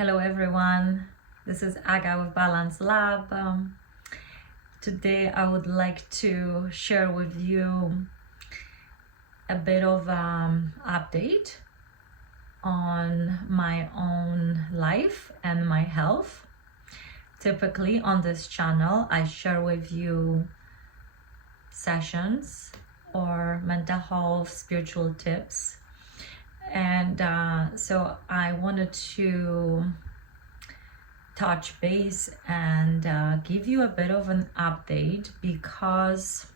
Hello everyone, this is Aga with Balance Lab. Today I would like to share with you a bit of update on my own life and my health. Typically on this channel I share with you sessions or mental health, spiritual tips. And so I wanted to touch base and give you a bit of an update because,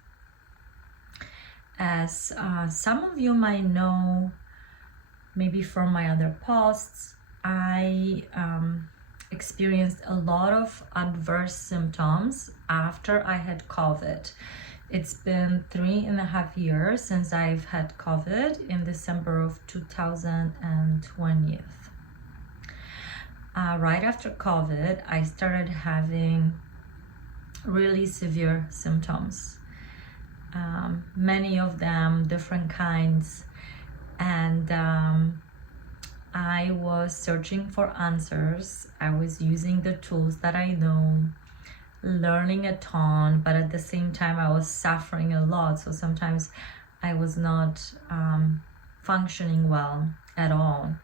as some of you might know, maybe from my other posts, I experienced a lot of adverse symptoms after I had COVID. It's been 3.5 years since I've had COVID in December of 2020. Right after COVID, I started having really severe symptoms. Many of them different kinds. And I was searching for answers. I was using the tools that I know, learning a ton, but at the same time I was suffering a lot. So sometimes I was not functioning well at all.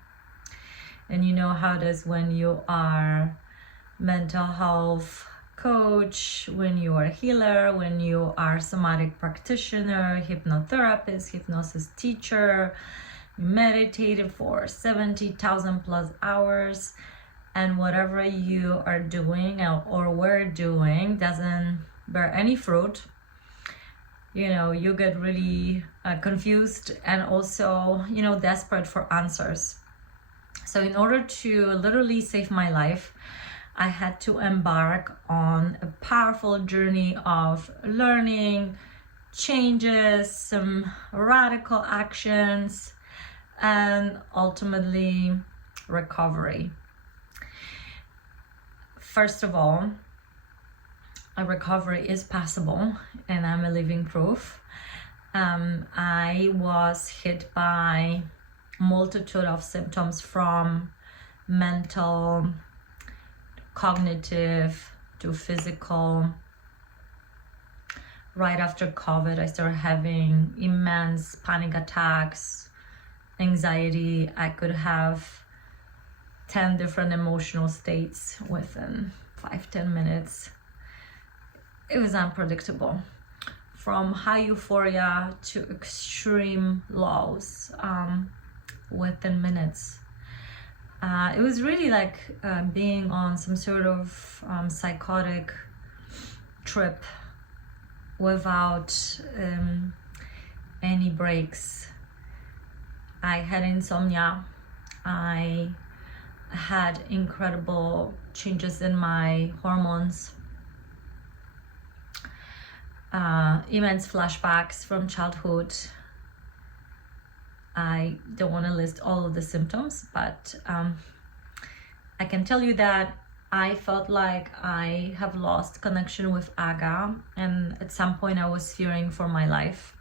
And you know how it is when you are mental health coach, when you are a healer, when you are somatic practitioner, hypnotherapist, hypnosis teacher, you meditated for 70,000 plus hours, and whatever you are doing or were doing doesn't bear any fruit. You know, you get really confused and also, desperate for answers. So in order to literally save my life, I had to embark on a powerful journey of learning, changes, some radical actions, and ultimately recovery. First of all, a recovery is possible, and I'm a living proof. I was hit by multitude of symptoms from mental, cognitive to physical. Right after COVID, I started having immense panic attacks, anxiety. I could have 10 different emotional states within 5-10 minutes. It was unpredictable. From high euphoria to extreme lows within minutes. It was really like being on some sort of psychotic trip without any breaks. I had insomnia. I had incredible changes in my hormones, immense flashbacks from childhood. I don't want to list all of the symptoms, but I can tell you that I felt like I have lost connection with Aga, and at some point I was fearing for my life.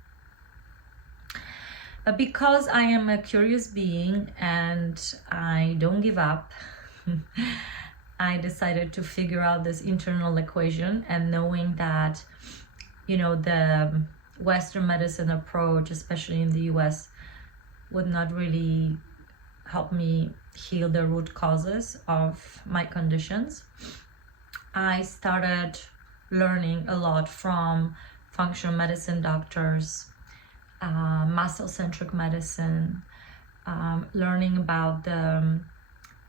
But because I am a curious being and I don't give up, I decided to figure out this internal equation, and knowing that, the Western medicine approach, especially in the US, would not really help me heal the root causes of my conditions. I started learning a lot from functional medicine doctors, muscle-centric medicine, learning about the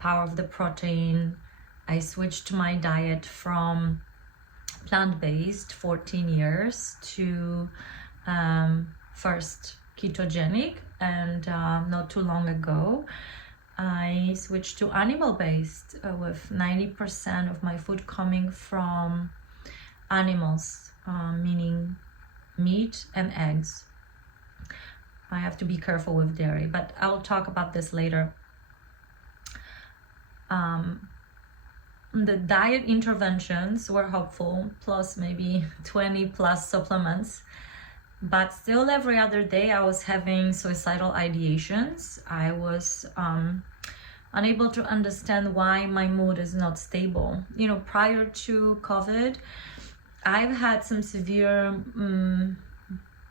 power of the protein. I switched my diet from plant-based 14 years to first ketogenic, and not too long ago I switched to animal-based with 90% of my food coming from animals, meaning meat and eggs. I have to be careful with dairy, but I'll talk about this later. The diet interventions were helpful, plus maybe 20 plus supplements. But still every other day I was having suicidal ideations. I was unable to understand why my mood is not stable. You know, prior to COVID, I've had some severe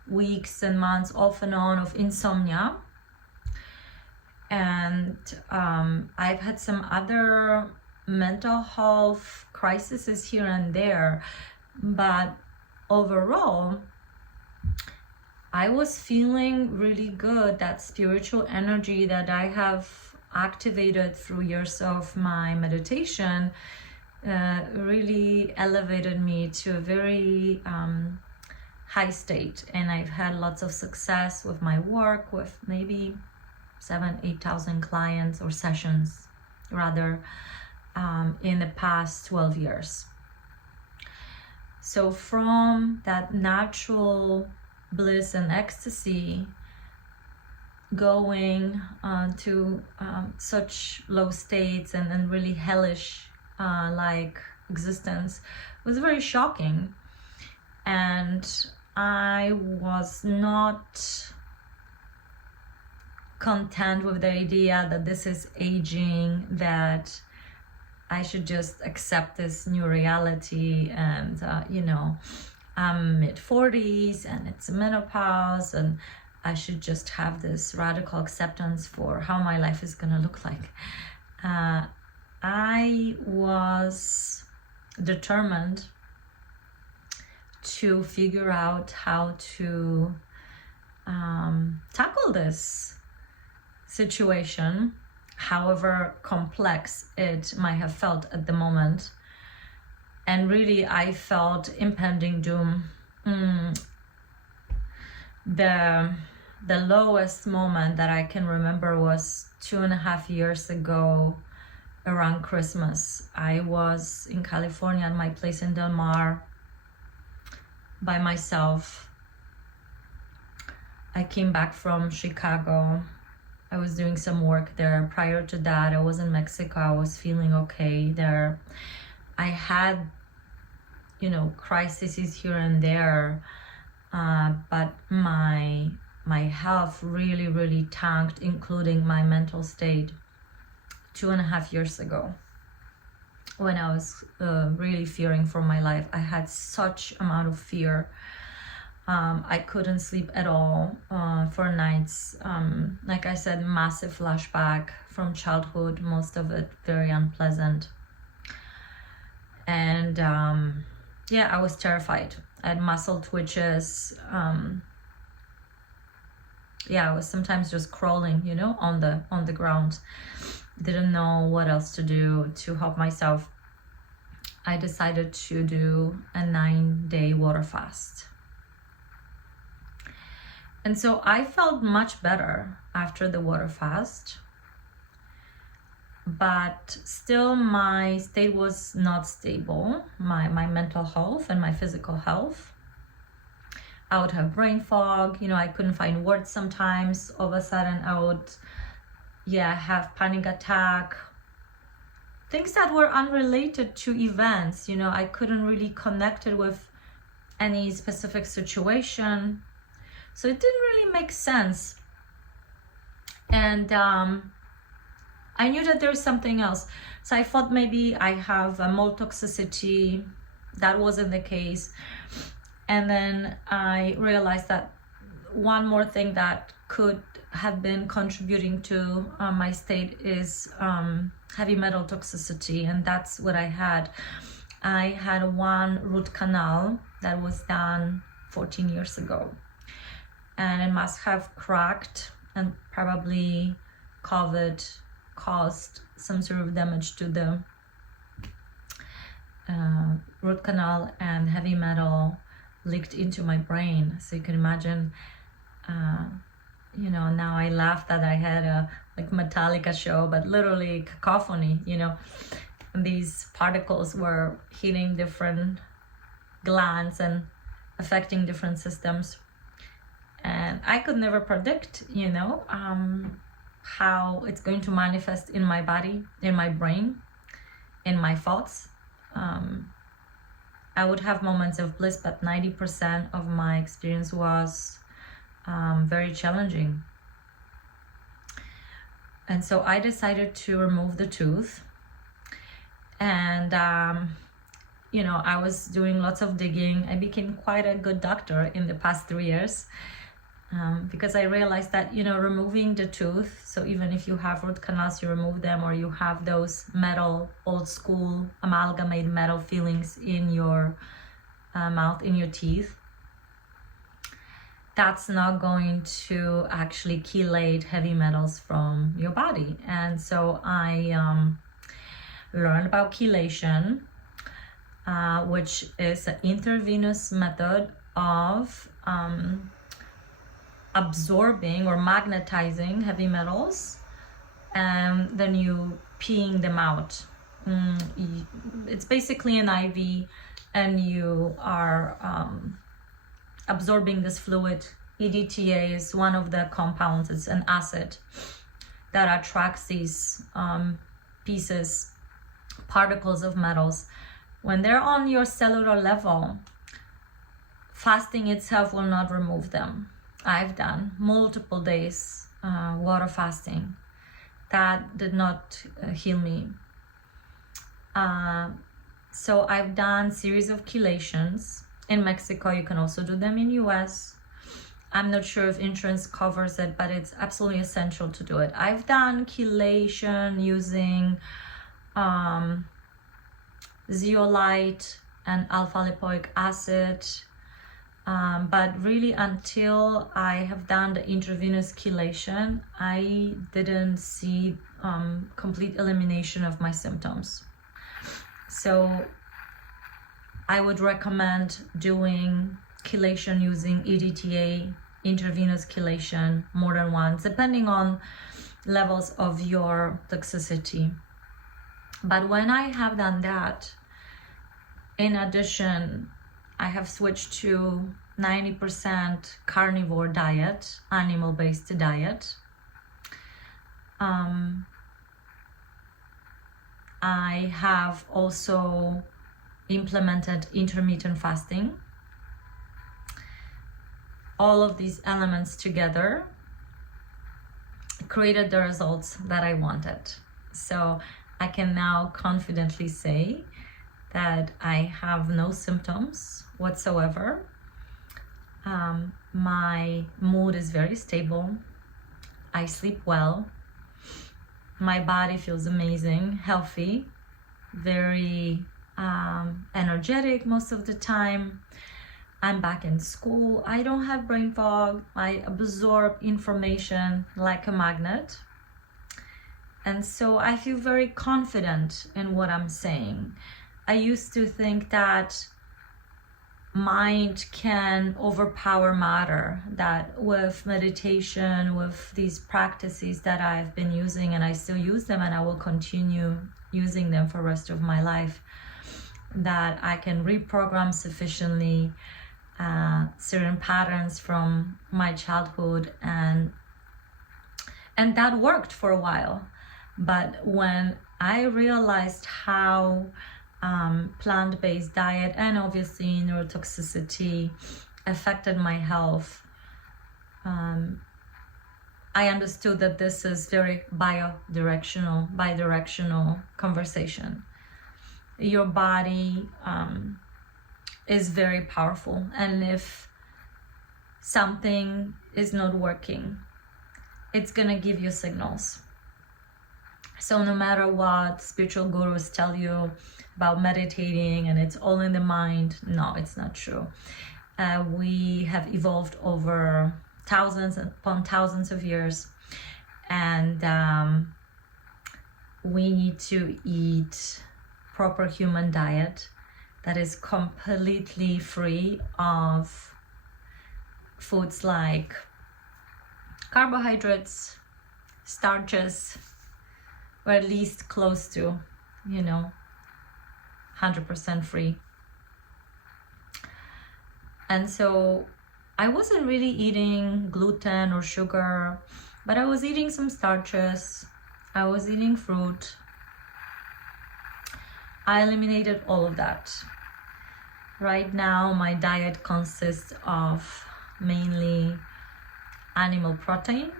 weeks and months off and on of insomnia. And I've had some other mental health crises here and there. But overall, I was feeling really good. That spiritual energy that I have activated through years of my meditation really elevated me to a very high state. And I've had lots of success with my work, with maybe 7,000-8,000 clients or sessions rather in the past 12 years. So from that natural bliss and ecstasy going to such low states and really hellish like existence was very shocking. And I was not content with the idea that this is aging, that I should just accept this new reality, and you know, I'm mid-40s and it's menopause, and I should just have this radical acceptance for how my life is gonna look like. I was determined to figure out how to tackle this situation, however complex it might have felt at the moment. And really, I felt impending doom. The lowest moment that I can remember was 2.5 years ago around Christmas. I was in California at my place in Del Mar by myself. I came back from Chicago. I was doing some work there. Prior to that, I was in Mexico. I was feeling okay there. I had, you know, crises here and there, but my health really tanked, including my mental state, 2.5 years ago, when I was really fearing for my life. I had such amount of fear. I couldn't sleep at all for nights. Like I said, massive flashback from childhood, most of it very unpleasant. And yeah, I was terrified. I had muscle twitches. Yeah, I was sometimes just crawling, you know, on the ground. Didn't know what else to do to help myself. I decided to do a 9-day water fast. And so I felt much better after the water fast, but still my state was not stable, my mental health and my physical health. I would have brain fog, you know, I couldn't find words sometimes. All of a sudden I would, have panic attack. Things that were unrelated to events, you know, I couldn't really connect it with any specific situation. So it didn't really make sense. And I knew that there was something else. So I thought maybe I have a mold toxicity. That wasn't the case. And then I realized that one more thing that could have been contributing to my state is heavy metal toxicity. And that's what I had. I had one root canal that was done 14 years ago. And it must have cracked, and probably COVID caused some sort of damage to the root canal, and heavy metal leaked into my brain. So you can imagine, you know, now I laugh that I had a like Metallica show, but literally cacophony, you know, and these particles were hitting different glands and affecting different systems. And I could never predict, you know, how it's going to manifest in my body, in my brain, in my thoughts. I would have moments of bliss, but 90% of my experience was very challenging. And so I decided to remove the tooth. And, you know, I was doing lots of digging. I became quite a good doctor in the past 3 years. Because I realized that, you know, removing the tooth, so even if you have root canals, you remove them, or you have those metal, old school amalgamate metal fillings in your mouth, in your teeth, that's not going to actually chelate heavy metals from your body. And so I learned about chelation, which is an intravenous method of absorbing or magnetizing heavy metals, and then you peeing them out. It's basically an IV, and you are absorbing this fluid. EDTA is one of the compounds. It's an acid that attracts these pieces, particles of metals. When they're on your cellular level, fasting itself will not remove them. I've done multiple days water fasting. That did not heal me. So I've done series of chelations. In Mexico, you can also do them in US. I'm not sure if insurance covers it, but it's absolutely essential to do it. I've done chelation using zeolite and alpha-lipoic acid. But really, until I have done the intravenous chelation, I didn't see complete elimination of my symptoms. So I would recommend doing chelation using EDTA, intravenous chelation, more than once, depending on levels of your toxicity. But when I have done that, in addition, I have switched to 90% carnivore diet, animal-based diet. I have also implemented intermittent fasting. All of these elements together created the results that I wanted. So I can now confidently say that I have no symptoms whatsoever. My mood is very stable. I sleep well. My body feels amazing, healthy, very energetic most of the time. I'm back in school. I don't have brain fog. I absorb information like a magnet. And so I feel very confident in what I'm saying. I used to think that mind can overpower matter, that with meditation, with these practices that I've been using, and I still use them and I will continue using them for the rest of my life, that I can reprogram sufficiently certain patterns from my childhood, and that worked for a while. But when I realized how plant-based diet and obviously neurotoxicity affected my health, I understood that this is very bidirectional conversation. Your body is very powerful, and if something is not working, it's gonna give you signals. So no matter what spiritual gurus tell you about meditating and it's all in the mind, no, it's not true. We have evolved over thousands upon thousands of years, and we need to eat proper human diet that is completely free of foods like carbohydrates, starches, or at least close to, 100% free. And so I wasn't really eating gluten or sugar, but I was eating some starches. I was eating fruit. I eliminated all of that. Right now, my diet consists of mainly animal protein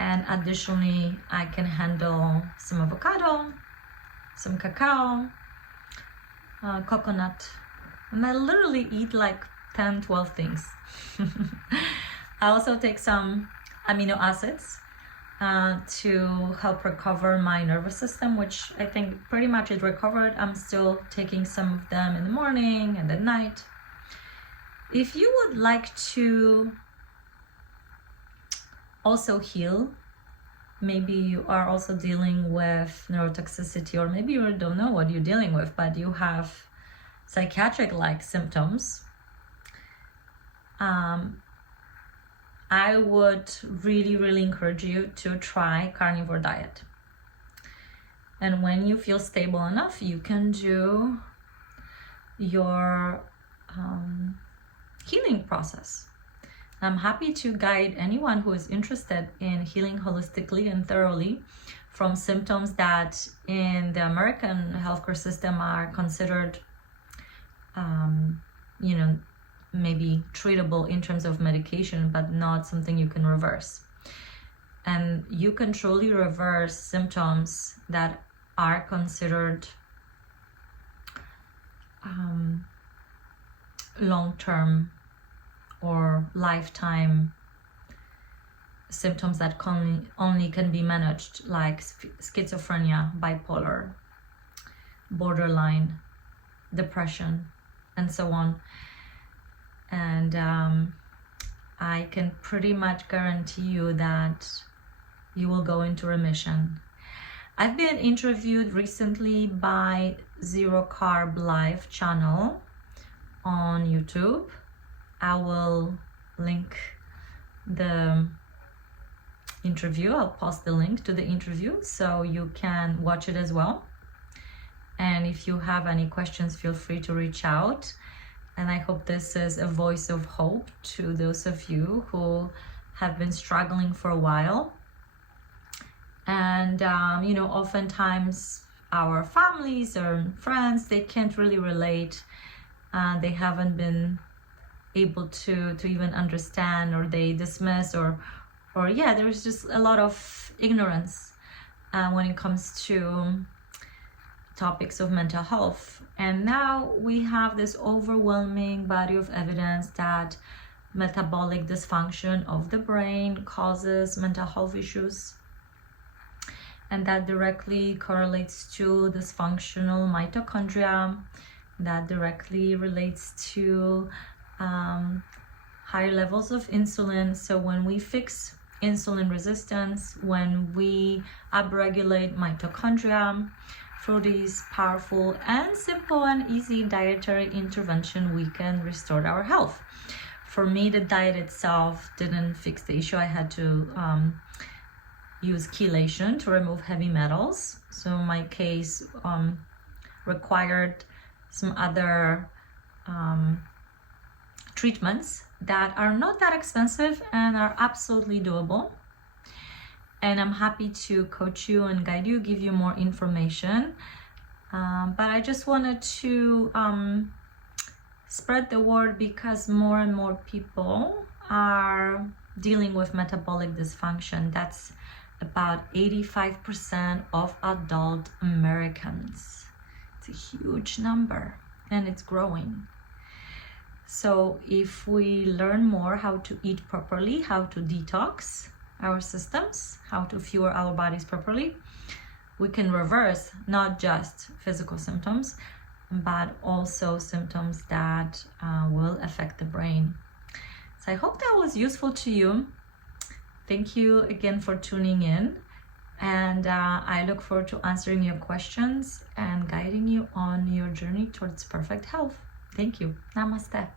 And additionally, I can handle some avocado, some cacao, coconut, and I literally eat like 10, 12 things. I also take some amino acids to help recover my nervous system, which I think pretty much is recovered. I'm still taking some of them in the morning and at night. If you would like to also heal, maybe you are also dealing with neurotoxicity, or maybe you don't know what you're dealing with, but you have psychiatric-like symptoms, I would really encourage you to try carnivore diet. And when you feel stable enough, you can do your healing process. I'm happy to guide anyone who is interested in healing holistically and thoroughly from symptoms that in the American healthcare system are considered, maybe treatable in terms of medication, but not something you can reverse. And you can truly reverse symptoms that are considered long-term or lifetime symptoms that only can be managed, like schizophrenia, bipolar, borderline, depression, and so on. And I can pretty much guarantee you that you will go into remission. I've been interviewed recently by No Carb Life Channel on YouTube. I will link the interview. I'll post the link to the interview so you can watch it as well. And if you have any questions, feel free to reach out. And I hope this is a voice of hope to those of you who have been struggling for a while. And, oftentimes our families or friends, they can't really relate. They haven't been able to even understand, or they dismiss, or there's just a lot of ignorance when it comes to topics of mental health. And now we have this overwhelming body of evidence that metabolic dysfunction of the brain causes mental health issues, and that directly correlates to dysfunctional mitochondria, that directly relates to higher levels of insulin. So when we fix insulin resistance, when we upregulate mitochondria through these powerful and simple and easy dietary intervention, we can restore our health. For me, the diet itself didn't fix the issue. I had to use chelation to remove heavy metals. So my case required some other treatments that are not that expensive and are absolutely doable. And I'm happy to coach you and guide you, give you more information. But I just wanted to spread the word, because more and more people are dealing with metabolic dysfunction. That's about 85% of adult Americans. It's a huge number, and it's growing. So if we learn more how to eat properly, how to detox our systems, how to fuel our bodies properly, we can reverse not just physical symptoms, but also symptoms that will affect the brain. So I hope that was useful to you. Thank you again for tuning in, and I look forward to answering your questions and guiding you on your journey towards perfect health. Thank you. Namaste.